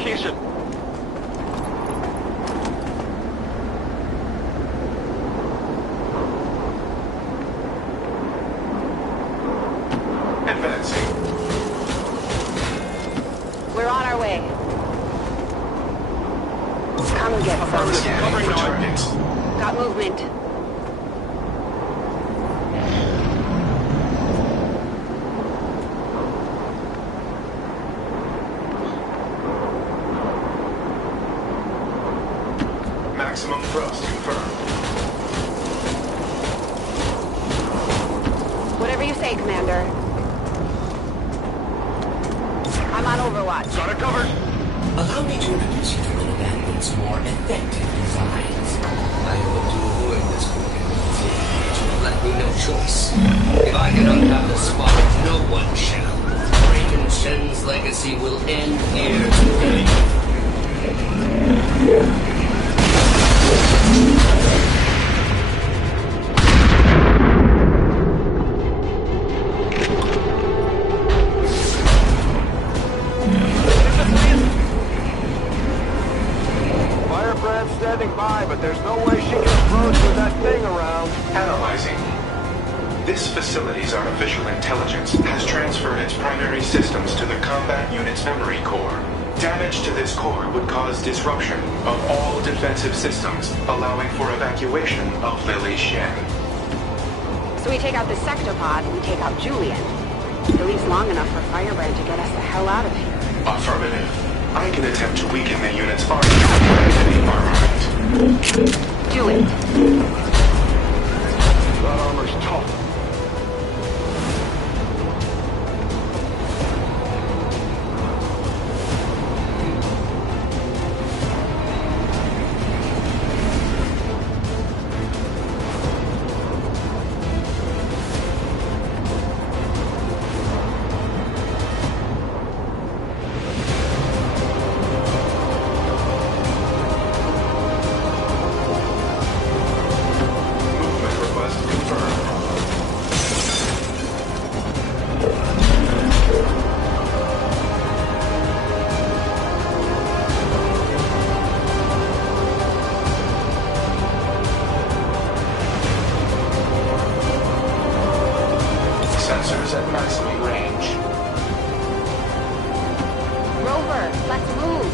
location. Advancing. We're on our way. Come get some. Scanning for targets. Got movement. Maximum thrust confirmed. Whatever you say, Commander. I'm on Overwatch. Got it covered. Allow me to introduce you to one of Advent's more effective designs. I hope to avoid this vulnerability, but you have left me no choice. If I cannot have the spot, no one shall. Raymond Shen's legacy will end here today. Firebrand's standing by, but there's no way she can approach with that thing around. Analyzing. This facility's artificial intelligence has transferred its primary systems to the combat unit's memory core. Damage to this core would cause disruption of all defensive systems, allowing for evacuation of Lily Shen. So we take out the sector pod and we take out Julian. At least long enough for Firebrand to get us the hell out of here. Affirmative. I can attempt to weaken the unit's armor and Do it. That armor's tough. Sensors at maximum range. Rover, let's move.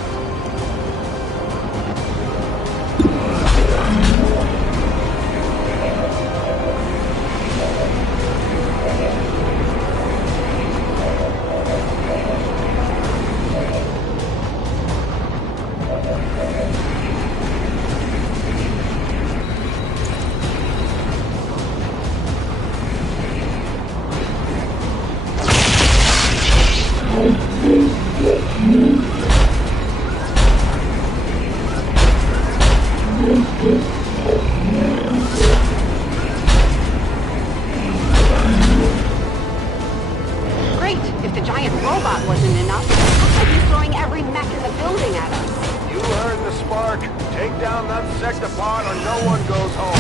Great! If the giant robot wasn't enough, looks like he's throwing every mech in the building at us. You earned the spark. Take down that sector pod or no one goes home.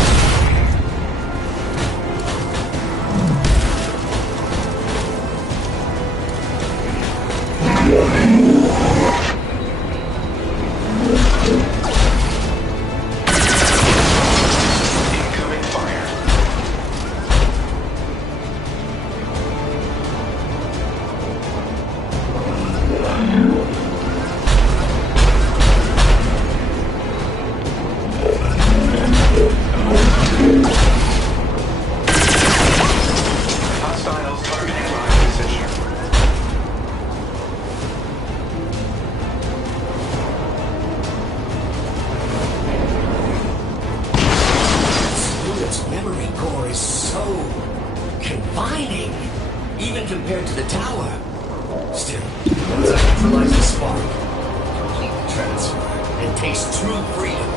Incoming fire. Hostiles targeting my position. Its memory core is so confining, even compared to the tower. Still, once I neutralize the spark, complete the transfer, and taste true freedom.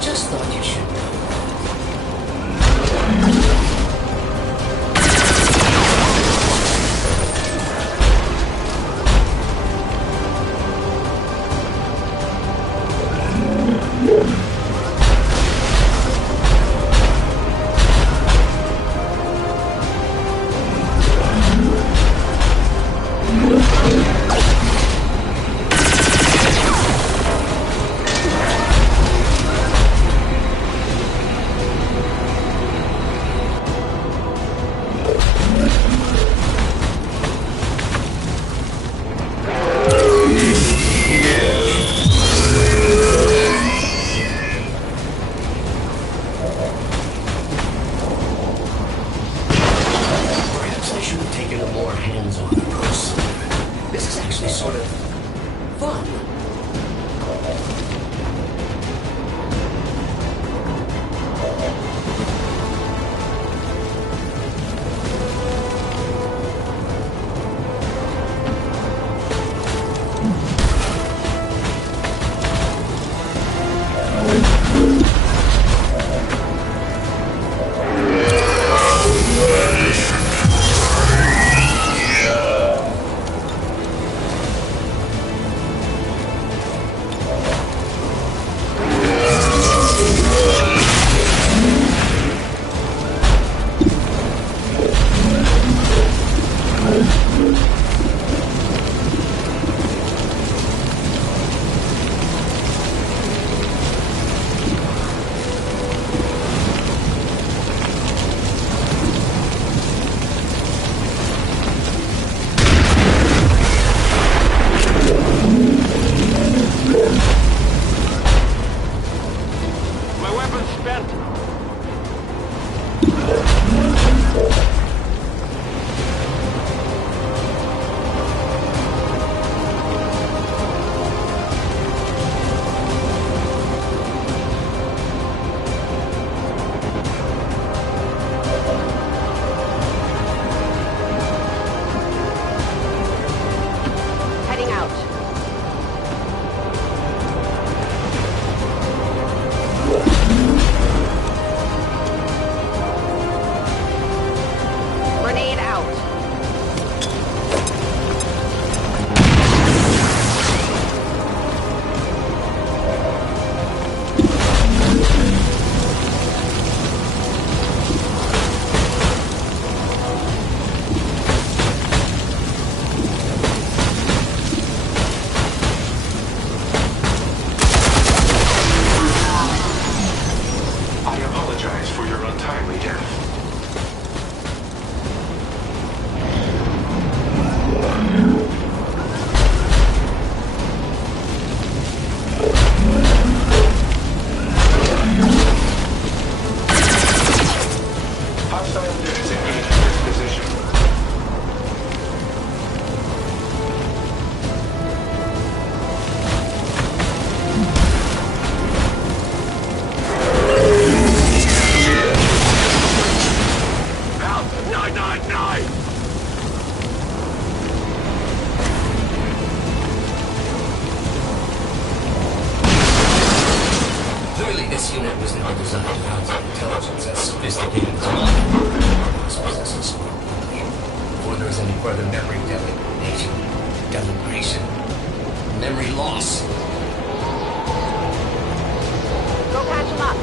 Just thought you should know. This unit was not designed to house an intelligence as sophisticated as mine possesses. Before there is any further memory delegation, memory loss. Go patch him up.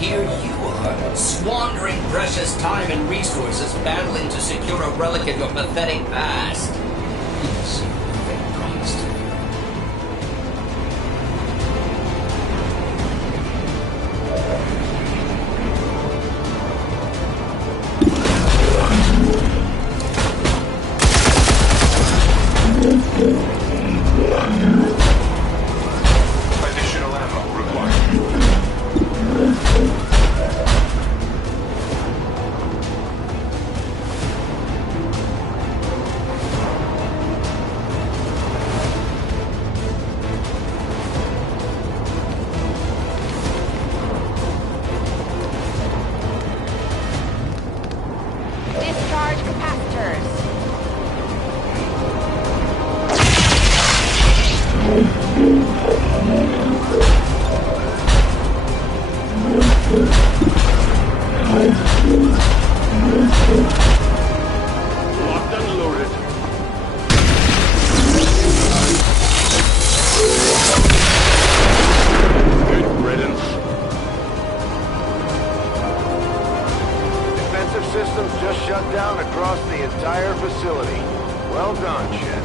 Here you are, squandering precious time and resources battling to secure a relic of your pathetic past. Yes, you promised. Additional ammo required. Discharge capacitors. Locked and loaded. Good riddance. Defensive systems just shut down across the entire facility. Well done, Shed.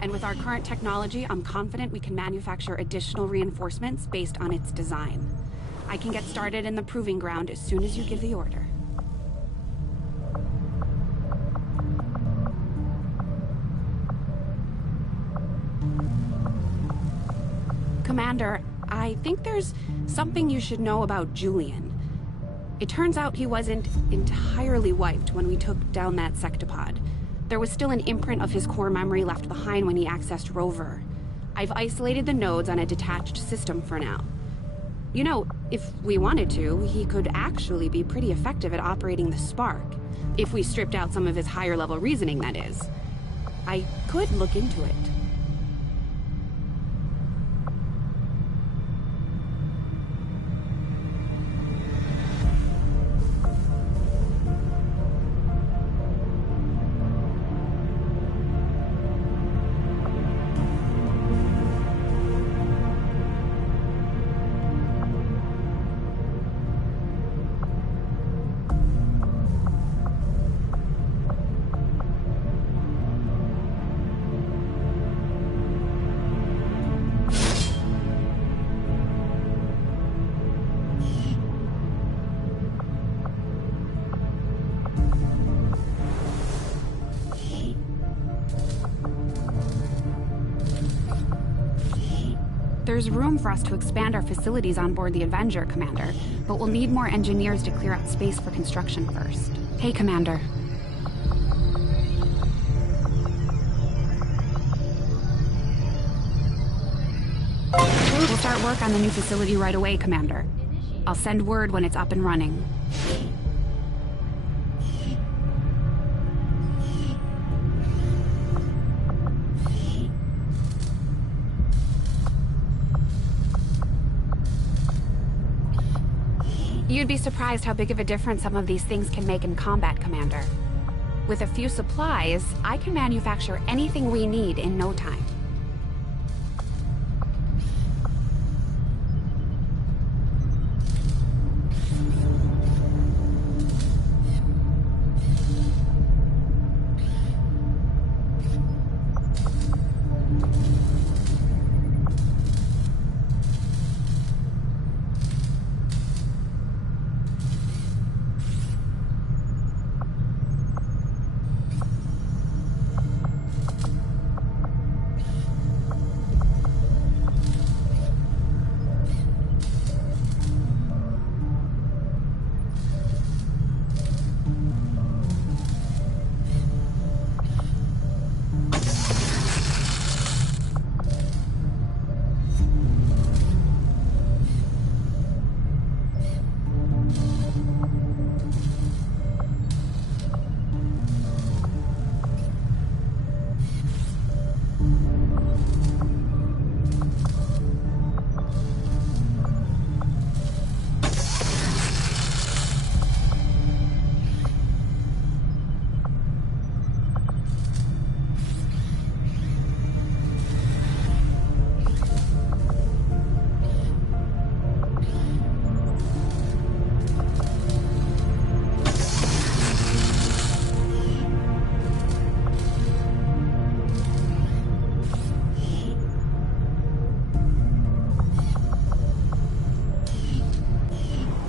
And with our current technology, I'm confident we can manufacture additional reinforcements based on its design. I can get started in the proving ground as soon as you give the order. Commander, I think there's something you should know about Julian. It turns out he wasn't entirely wiped when we took down that sectopod. There was still an imprint of his core memory left behind when he accessed Rover. I've isolated the nodes on a detached system for now. You know, if we wanted to, he could actually be pretty effective at operating the Spark. If we stripped out some of his higher-level reasoning, that is. I could look into it. There's room for us to expand our facilities on board the Avenger, Commander, but we'll need more engineers to clear out space for construction first. Hey, Commander. We'll start work on the new facility right away, Commander. I'll send word when it's up and running. You'd be surprised how big of a difference some of these things can make in combat, Commander. With a few supplies, I can manufacture anything we need in no time.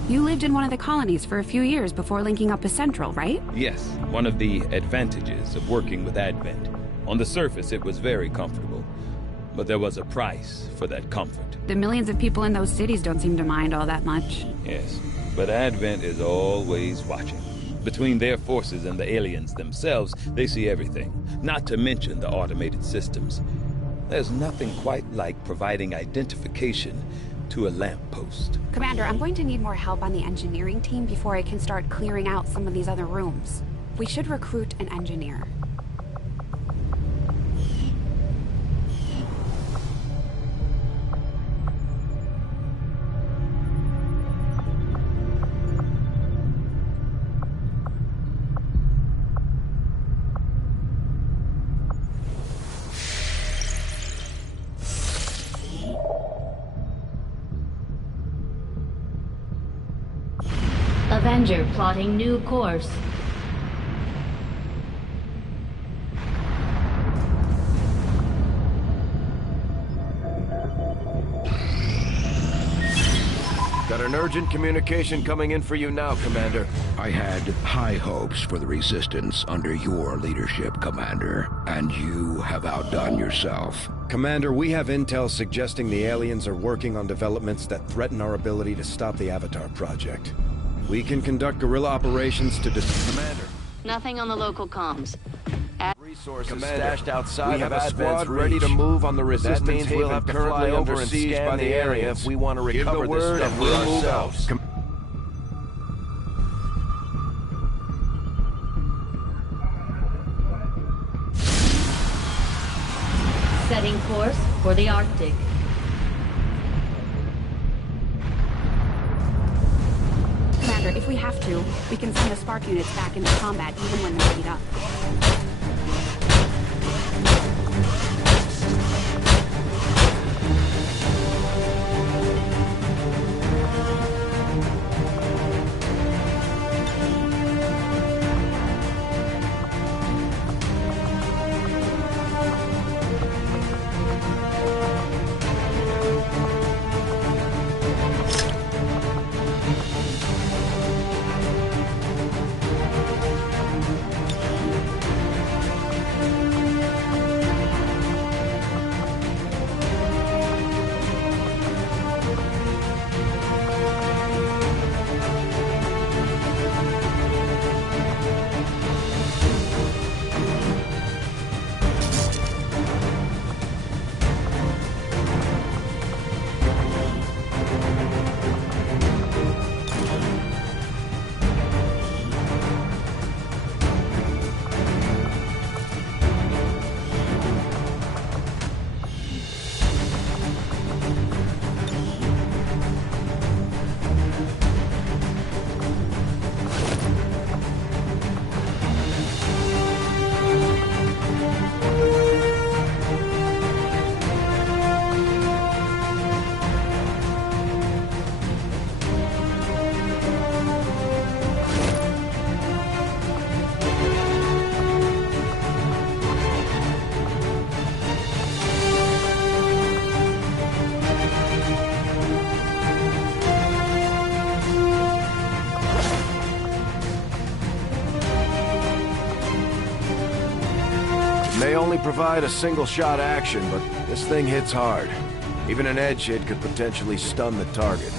You lived in one of the colonies for a few years before linking up with Central, right? Yes, one of the advantages of working with Advent. On the surface, it was very comfortable. But there was a price for that comfort. The millions of people in those cities don't seem to mind all that much. Yes, but Advent is always watching. Between their forces and the aliens themselves, they see everything. Not to mention the automated systems. There's nothing quite like providing identification to a lamppost. Commander, I'm going to need more help on the engineering team before I can start clearing out some of these other rooms. We should recruit an engineer. Avenger plotting new course. Got an urgent communication coming in for you now, Commander. I had high hopes for the Resistance under your leadership, Commander, and you have outdone yourself. Commander, we have intel suggesting the aliens are working on developments that threaten our ability to stop the Avatar project. We can conduct guerrilla operations to Commander. Nothing on the local comms. Resources stashed outside. We have a squad ready to move on the Resistance. That means we'll have to fly over and scan the area if we want to recover this stuff for ourselves. Setting course for the Arctic. Commander, if we have to, we can send the Spark units back into combat even when they're beat up. may only provide a single-shot action, but this thing hits hard. Even an edge hit could potentially stun the target.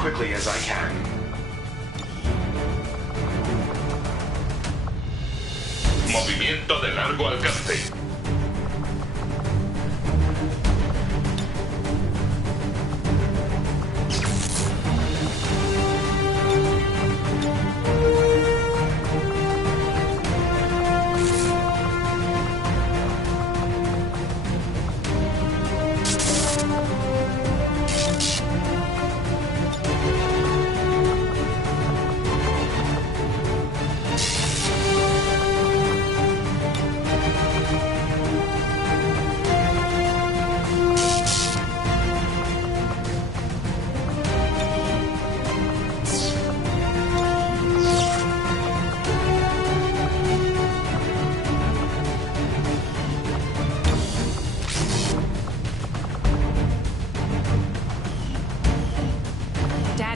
Quickly as I can. Movimiento de largo alcance.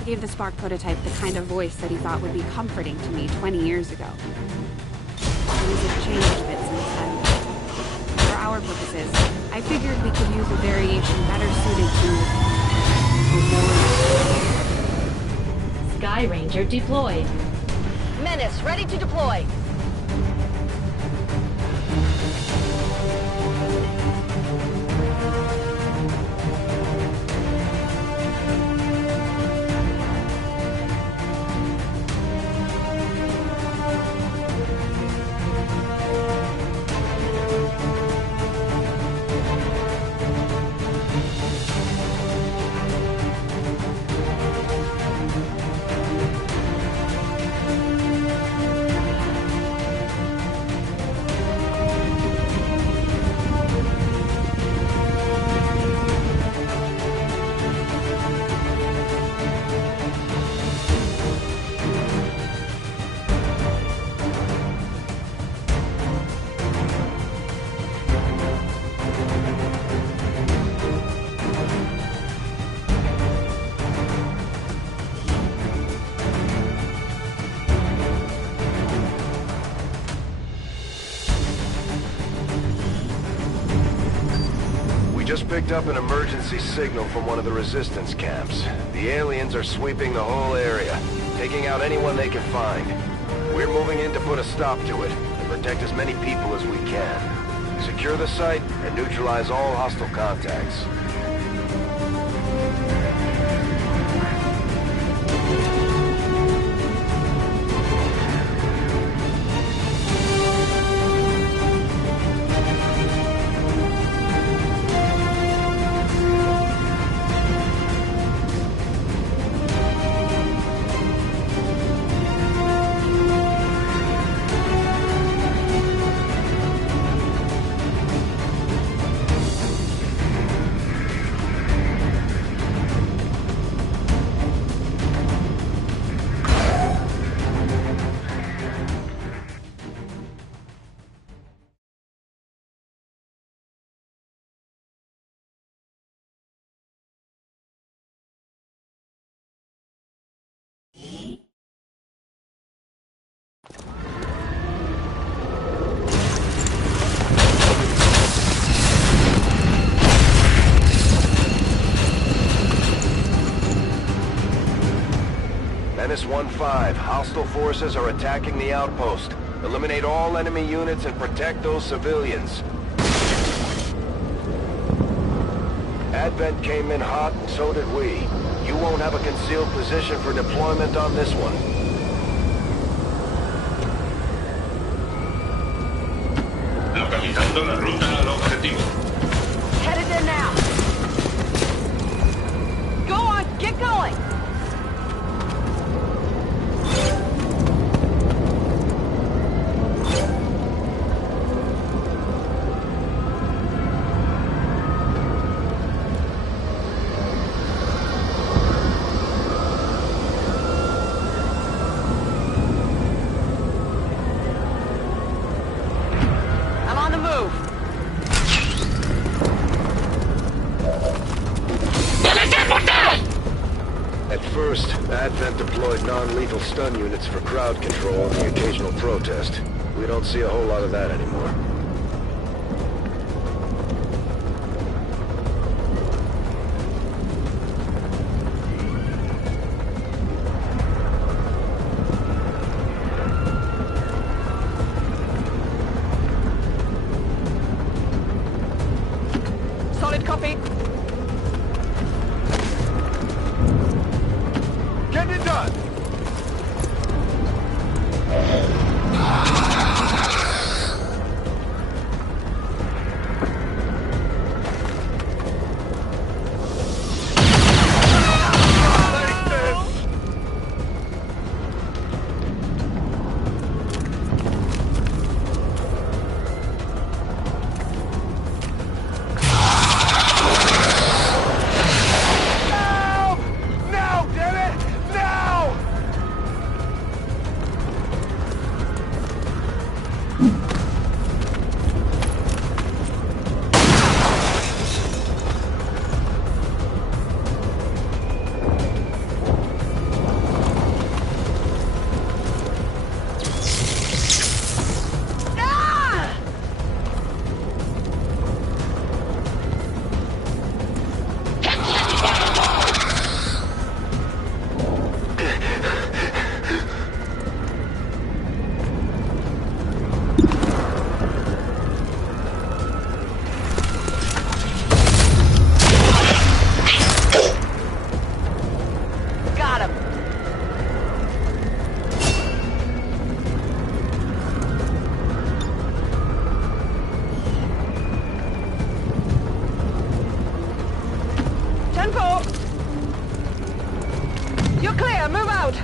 Gave the Spark prototype the kind of voice that he thought would be comforting to me 20 years ago. Things have changed a bit since then. For our purposes, I figured we could use a variation better suited to Sky Ranger deployed. Menace, ready to deploy. Just picked up an emergency signal from one of the resistance camps. The aliens are sweeping the whole area, taking out anyone they can find. We're moving in to put a stop to it, and protect as many people as we can. Secure the site and neutralize all hostile contacts. Menace 1-5, hostile forces are attacking the outpost. Eliminate all enemy units and protect those civilians. Advent came in hot, and so did we. You won't have a concealed position for deployment on this one. Localizando la ruta al objetivo. Headed there now. Go on, get going. Advent deployed non-lethal stun units for crowd control and the occasional protest. We don't see a whole lot of that anymore. Solid copy. Get it done! 10-4. You're clear. Move out.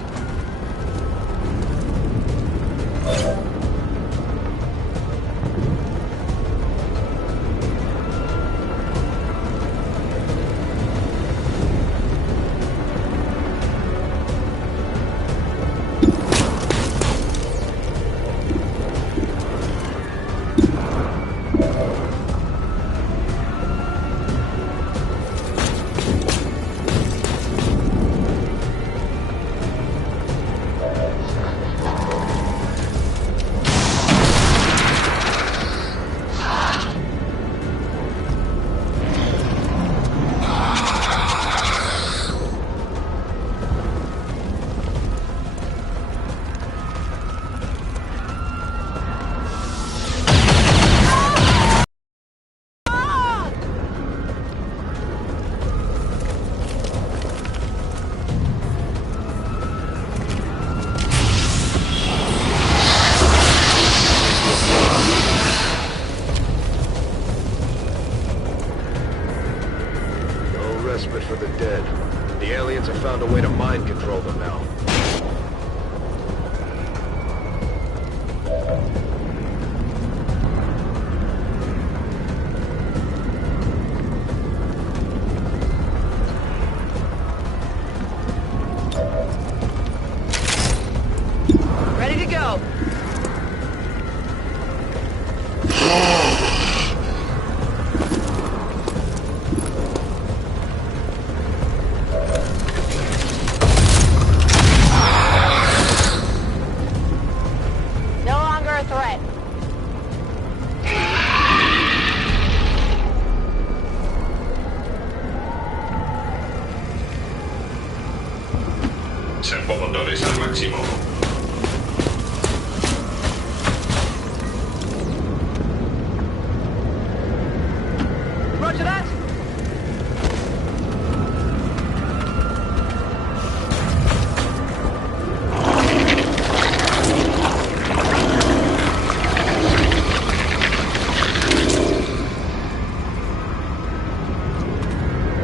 Respite for the dead. The aliens have found a way to mind control them now. Ready to go. No longer a threat. Servomotores al máximo. Roger that.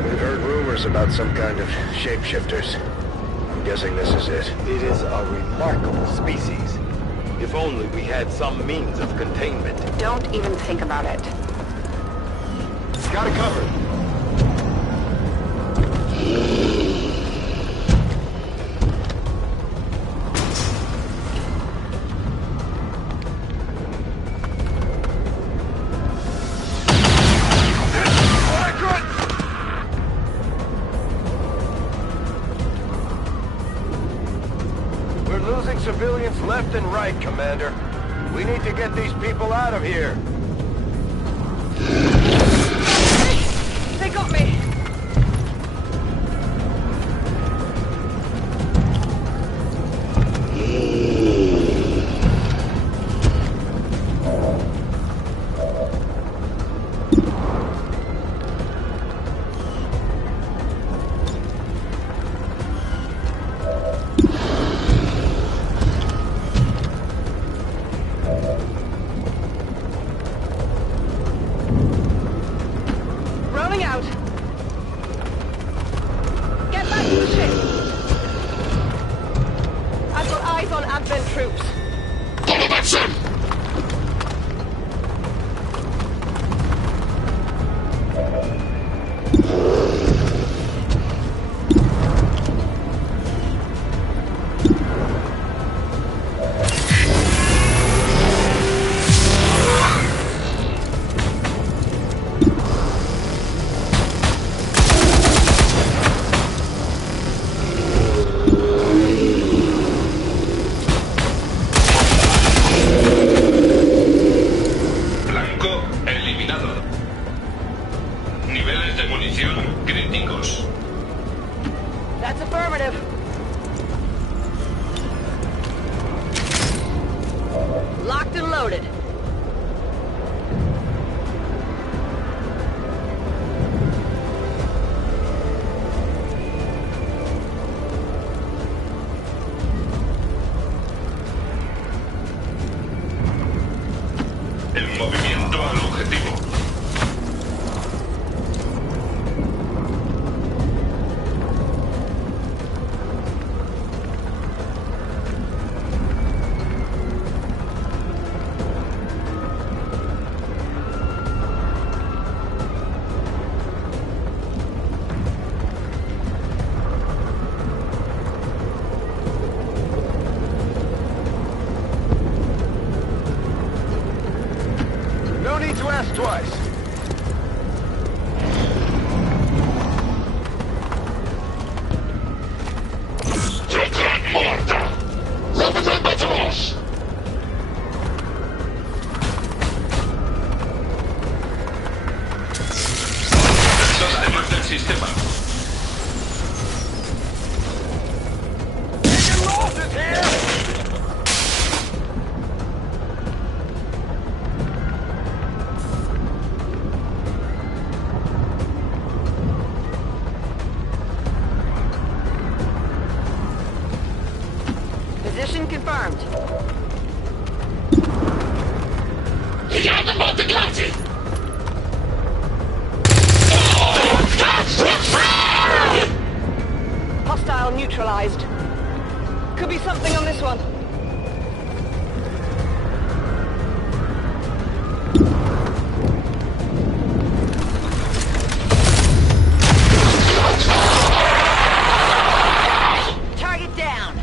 We've heard rumors about some kind of shapeshifters. I'm guessing this is it. It is a remarkable species. If only we had some means of containment. Don't even think about it. Got it covered. We're losing civilians left and right, Commander. We need to get these people out of here. They got me. Rolling out. Get back to the ship. I've got eyes on Advent troops. Blanco eliminado. Niveles de munición críticos. That's affirmative. Locked and loaded. El movimiento al objetivo. sistema. Taking losses here! Position confirmed. Hostile neutralized. Could be something on this one. Target down.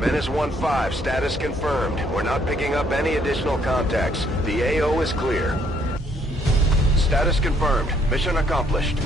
Menace 1-5, status confirmed. We're not picking up any additional contacts. The AO is clear. Status confirmed. Mission accomplished.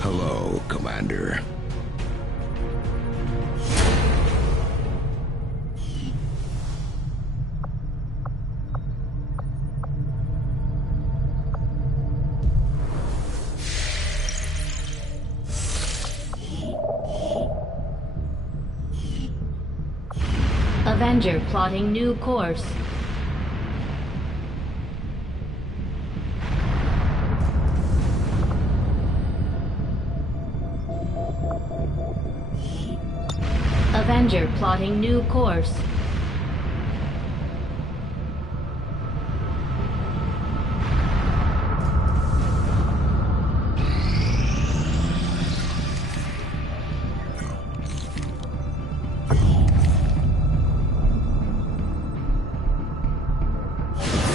Hello, Commander. Avenger plotting new course. Avenger plotting new course.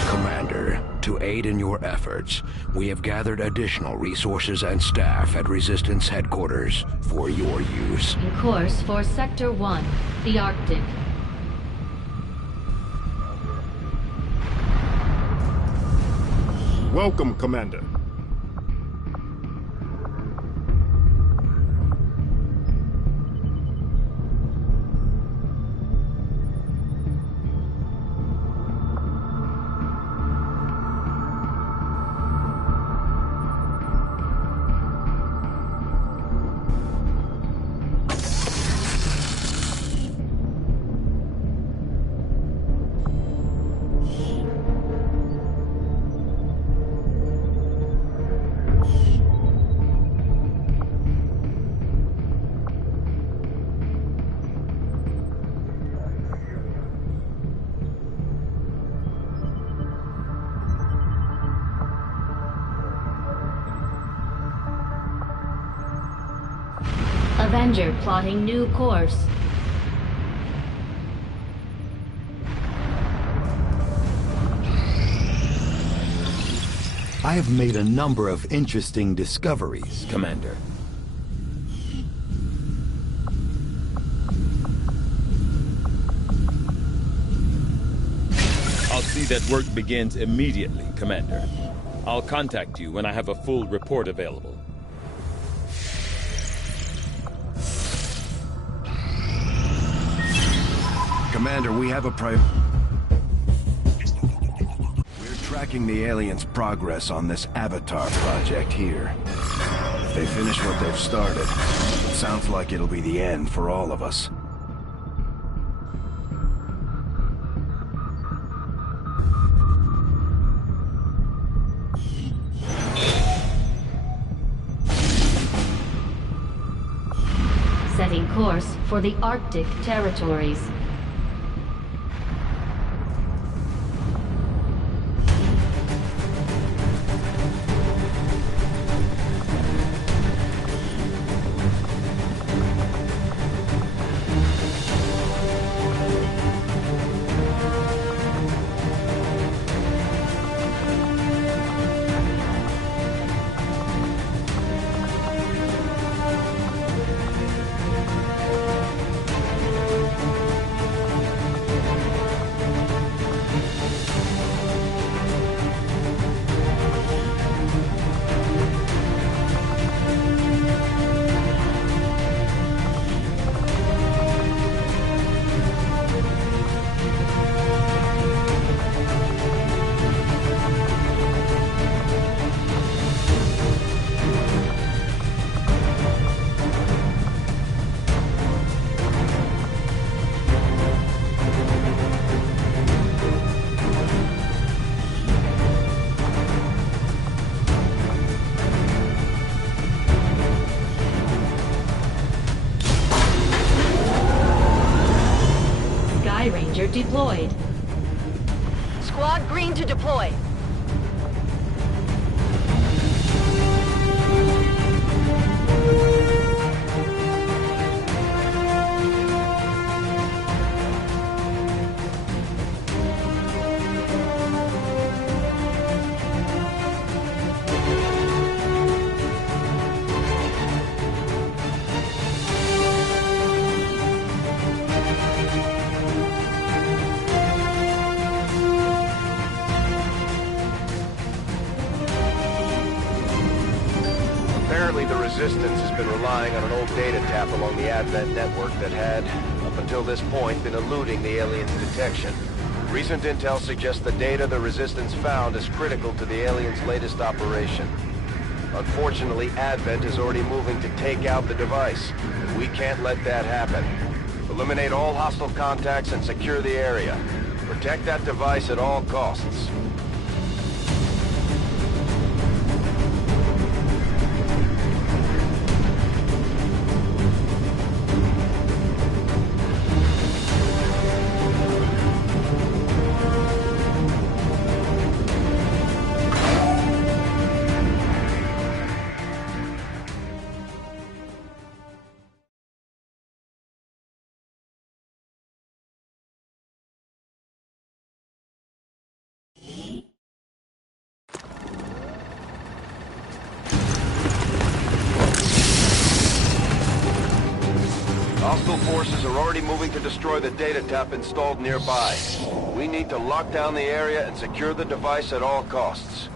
Commander, to aid in your efforts, we have gathered additional resources and staff at Resistance headquarters for your use. In course for Sector 1, the Arctic. Welcome, Commander. Avenger plotting new course. I have made a number of interesting discoveries, Commander. I'll see that work begins immediately, Commander. I'll contact you when I have a full report available. Commander, we have a We're tracking the aliens' progress on this Avatar project here. If they finish what they've started, it sounds like it'll be the end for all of us. Setting course for the Arctic territories. Ranger deployed. Squad green to deploy. Apparently the Resistance has been relying on an old data tap along the Advent network that had, up until this point, been eluding the aliens' detection. Recent intel suggests the data the Resistance found is critical to the aliens' latest operation. Unfortunately, Advent is already moving to take out the device, and we can't let that happen. Eliminate all hostile contacts and secure the area. Protect that device at all costs. Hostile forces are already moving to destroy the data tap installed nearby. We need to lock down the area and secure the device at all costs.